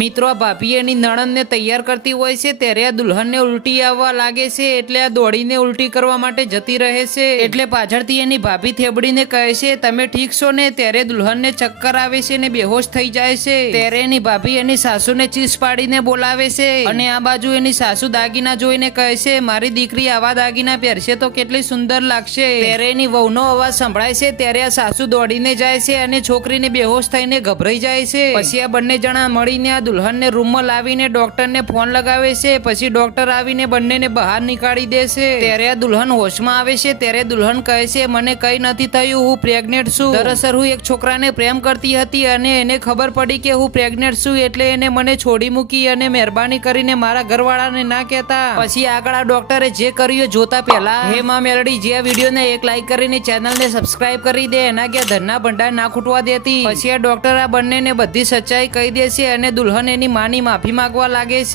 મિત્રો ભાભી એની નણંદને તૈયાર કરતી હોય છે ત્યારે આ દુલ્હનને ઉલટી આવવા લાગે છે એટલે આ દોડીને ઉલટી કરવા માટે જતી રહે છે એટલે પાછળથી એની ભાભી થેબડીને કહે છે તમે ઠીક છો ને? ત્યારે દુલ્હનને ચક્કર આવે છે ને બેહોશ થઈ જાય છે ત્યારે એની ભાભી એની સાસુને ચીસ પાડીને બોલાવે છે અને આ બાજુ એની સાસુ દાગીના જોઈને કહે છે મારી દીકરી આવા દાગીના પહેરશે તો કેટલી સુંદર લાગશે। ત્યારે એની વહુનો અવાજ સંભળાય છે ત્યારે આ સાસુ દોડીને જાય છે અને છોકરીને બેહોશ થઈને ગભરાઈ જાય છે। પછી આ બંને જણા મળીને દુલ્હનને રૂમમાં લાવીને ડોક્ટરને ફોન લગાવે છે। પછી ડોક્ટર આવીને બંનેને બહાર નીકાળી દે છે। ત્યારે આ દુલ્હન હોશમાં આવે છે ત્યારે દુલ્હન કહે છે મને કઈ નથી થયું, હું પ્રેગ્નેન્ટ છું। દરઅસલ હું એક છોકરાને પ્રેમ કરતી હતી અને એને ખબર પડી કે હું પ્રેગ્નેન્ટ છું એટલે એને મને છોડી મૂકી અને મહેરબાની કરીને મારા ઘરવાળાને ના કહેતા। પછી આગળ આ ડોક્ટરે જે કર્યું જોતા પહેલા હે માં મેલડી જે આ વિડીયોને એક લાઈક કરીને ચેનલને સબસ્ક્રાઇબ કરી દે, એના કે ધનના ભંડાર ના ખૂટવા દેતી। પછી આ ડોક્ટર આ બંનેને બધી સચ્ચાઈ કહી દે છે અને દુલ્હન એની માની માફી માંગવા લાગે છે।